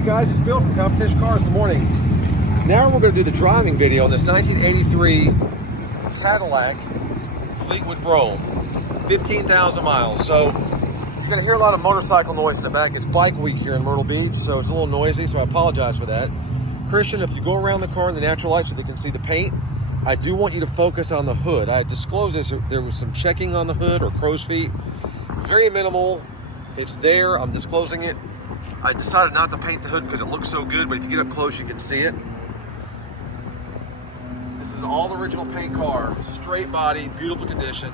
Hey guys, it's Bill from Competition Cars. Good morning. Now we're going to do the driving video on this 1983 Cadillac Fleetwood Brougham, 15,000 miles. So you're going to hear a lot of motorcycle noise in the back. It's bike week here in Myrtle Beach, so it's a little noisy, so I apologize for that. Christian, if you go around the car in the natural light so they can see the paint, I do want you to focus on the hood. I disclosed this, there was some checking on the hood or crow's feet. Very minimal. It's there, I'm disclosing it. I decided not to paint the hood because it looks so good, but if you get up close, you can see it. This is an all original paint car, straight body, beautiful condition.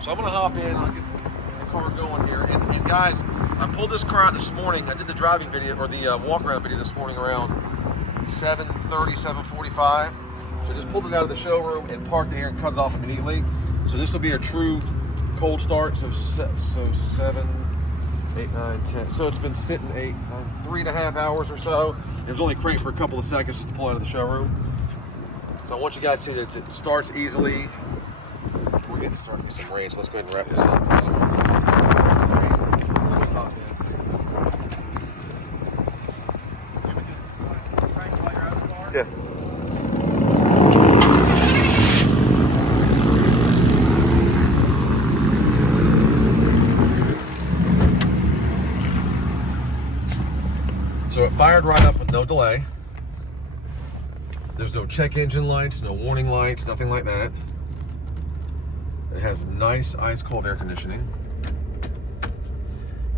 So I'm gonna hop in, I'll get the car going here. And guys, I pulled this car out this morning. I did the driving video, or the walk around video this morning around 7:30, 7:45. So I just pulled it out of the showroom and parked it here and cut it off immediately. So this will be a true cold start. So 7, 8, 9, 10. So it's been sitting 3.5 hours or so. It was only cranked for a couple of seconds just to pull out of the showroom. So I want you guys to see that it starts easily. We're getting started to get some rain, so let's go ahead and wrap this up. Yeah. So it fired right up with no delay. There's no check engine lights, no warning lights, nothing like that. It has nice ice cold air conditioning.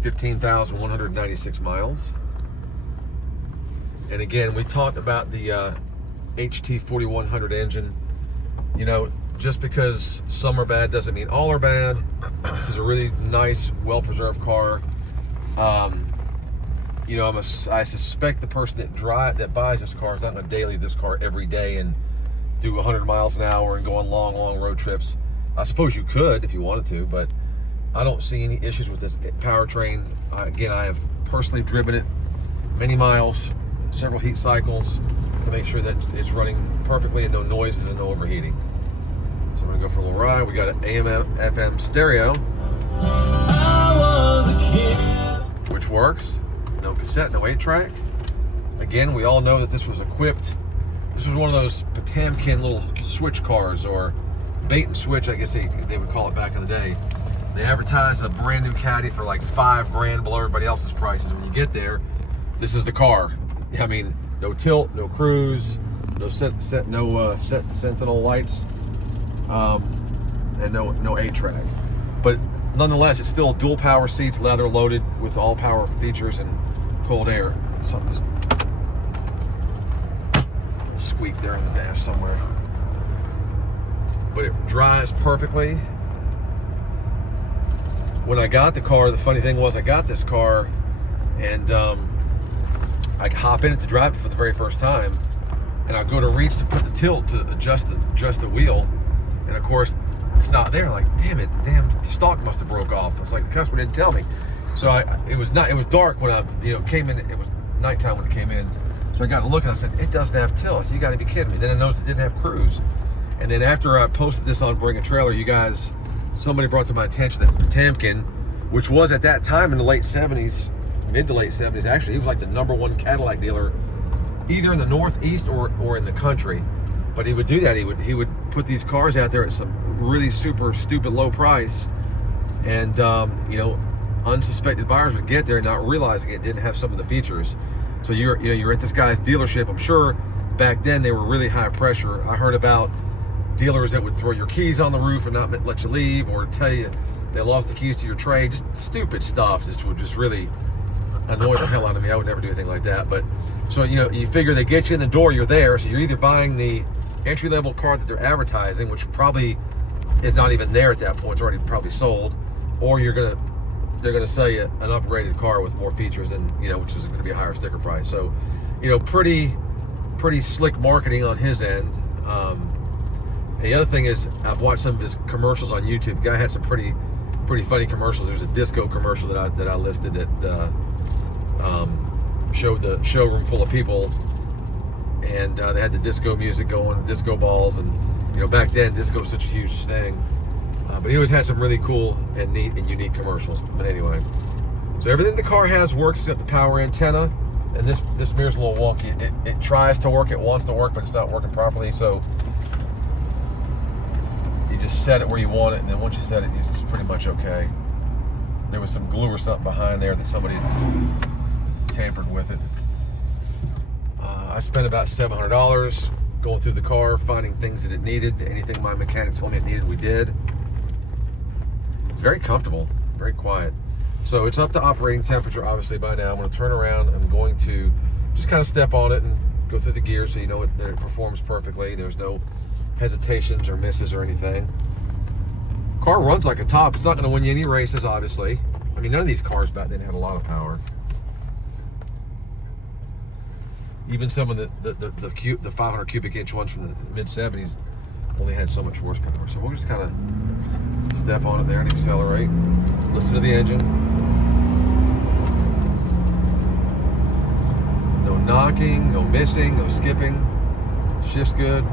15,196 miles. And again, we talked about the HT 4100 engine. You know, just because some are bad doesn't mean all are bad. This is a really nice, well-preserved car. You know, I suspect the person that buys this car is not going to daily this car every day and do 100 miles an hour and go on long road trips. I suppose you could if you wanted to, but I don't see any issues with this powertrain. Again, I have personally driven it many miles, several heat cycles to make sure that it's running perfectly and no noises and no overheating. So we're going to go for a little ride. We got an AM, FM stereo, which works. No cassette, no 8-track. Again, we all know that this was equipped. This was one of those Potemkin little switch cars, or bait and switch, I guess they would call it back in the day. They advertised a brand new Caddy for like $5 below everybody else's prices. When you get there, this is the car. I mean, no tilt, no cruise, no sentinel lights, and no 8-track. But nonetheless, it's still dual power seats, leather loaded with all power features and cold air. Something's squeak there on the dash somewhere. But it drives perfectly. When I got the car, the funny thing was I got this car and I hop in it to drive it for the very first time, and I'll go to reach to put the tilt to adjust the wheel, and of course it's not there. Like, damn it, the damn stalk must have broke off. It's like the customer didn't tell me. So it was dark when I came in. It was nighttime when it came in. So I got to look and I said, it doesn't have tilt. I said, you got to be kidding me. Then I noticed it didn't have cruise. And then after I posted this on Bring a Trailer, somebody brought to my attention that Potemkin, which was at that time in the late 70s, mid to late 70s, actually, he was like the #1 Cadillac dealer, either in the Northeast or in the country. But he would do that. He would put these cars out there at some really super stupid low price, and unsuspected buyers would get there not realizing it didn't have some of the features. So you're at this guy's dealership. I'm sure back then they were really high pressure. I heard about dealers that would throw your keys on the roof and not let you leave, or tell you they lost the keys to your tray. Just stupid stuff. Would just really annoy the hell out of me. I would never do anything like that. But so you figure they get you in the door, you're there. So you're either buying the entry-level car that they're advertising, which probably is not even there at that point. It's already probably sold, or they're gonna sell you an upgraded car with more features and which is going to be a higher sticker price. So pretty slick marketing on his end. And the other thing is, I've watched some of his commercials on YouTube. The guy had some pretty funny commercials. There's a disco commercial that I listed that showed the showroom full of people, and they had the disco music going, disco balls, and back then disco was such a huge thing. But he always had some really cool and neat and unique commercials. But anyway, so everything the car has works except the power antenna. And this mirror's a little wonky. It tries to work, it wants to work, but it's not working properly. So you just set it where you want it, and then once you set it, it's pretty much okay. There was some glue or something behind there that somebody tampered with it. I spent about $700 going through the car, finding things that it needed. Anything my mechanic told me it needed, we did. It's very comfortable, very quiet. So it's up to operating temperature, obviously, by now. I'm going to turn around. I'm going to just kind of step on it and go through the gears so you know that it performs perfectly. There's no hesitations or misses or anything. Car runs like a top. It's not going to win you any races, obviously. I mean, none of these cars back then had a lot of power. Even some of the 500 cubic inch ones from the mid-70s only had so much horsepower. So we'll just kind of step on it there and accelerate. Listen to the engine. No knocking, no missing, no skipping. Shift's good.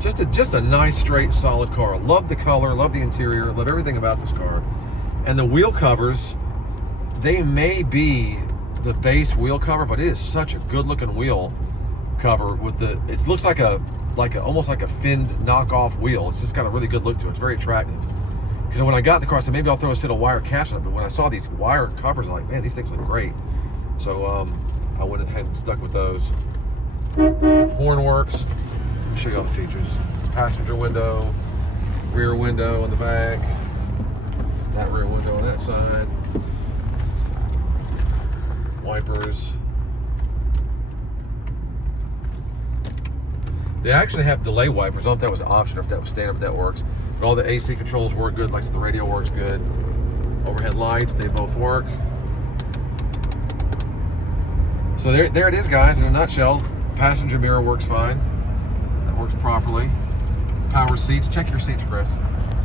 Just a nice, straight, solid car. Love the color, love the interior, love everything about this car. And the wheel covers, they may be the base wheel cover, but it is such a good-looking wheel cover with it looks like almost like a finned knockoff wheel. It's just got a really good look to it. It's very attractive. Because when I got the car, I said maybe I'll throw a set of wire caps on it. But when I saw these wire covers, I'm like, man, these things look great. So I went ahead and stuck with those. Horn works. I'll show you all the features. Passenger window, rear window in the back, that rear window on that side. Wipers. They actually have delay wipers. I don't know if that was an option or if that was standard, but that works. But all the AC controls work good. Like I said, the radio works good. Overhead lights, they both work. So there it is, guys, in a nutshell. Passenger mirror works fine. That works properly. Power seats. Check your seats, Chris.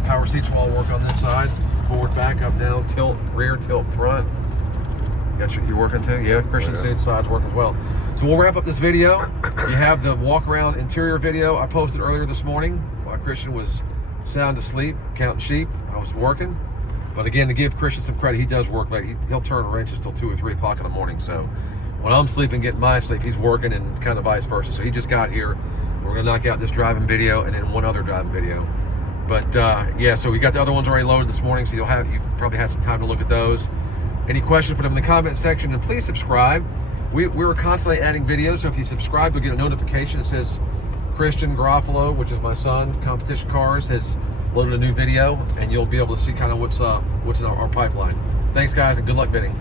Power seats will all work on this side. Forward, back, up, down, tilt, rear, tilt, front. Got you working too? Yeah, Christian seat sides work as well. So we'll wrap up this video. You have the walk around interior video I posted earlier this morning while Christian was sound asleep, counting sheep. I was working. But again, to give Christian some credit, he does work late. He'll turn wrenches till 2 or 3 o'clock in the morning. So when I'm sleeping, getting my sleep, he's working, and kind of vice versa. So he just got here. We're gonna knock out this driving video and then one other driving video. But yeah, so we got the other ones already loaded this morning, so you've probably had some time to look at those. Any questions, put them in the comment section, and please subscribe. We were constantly adding videos, so if you subscribe, you'll get a notification. It says Christian Garofalo, which is my son, Competition Cars, has loaded a new video, and you'll be able to see kind of what's in our pipeline. Thanks, guys, and good luck bidding.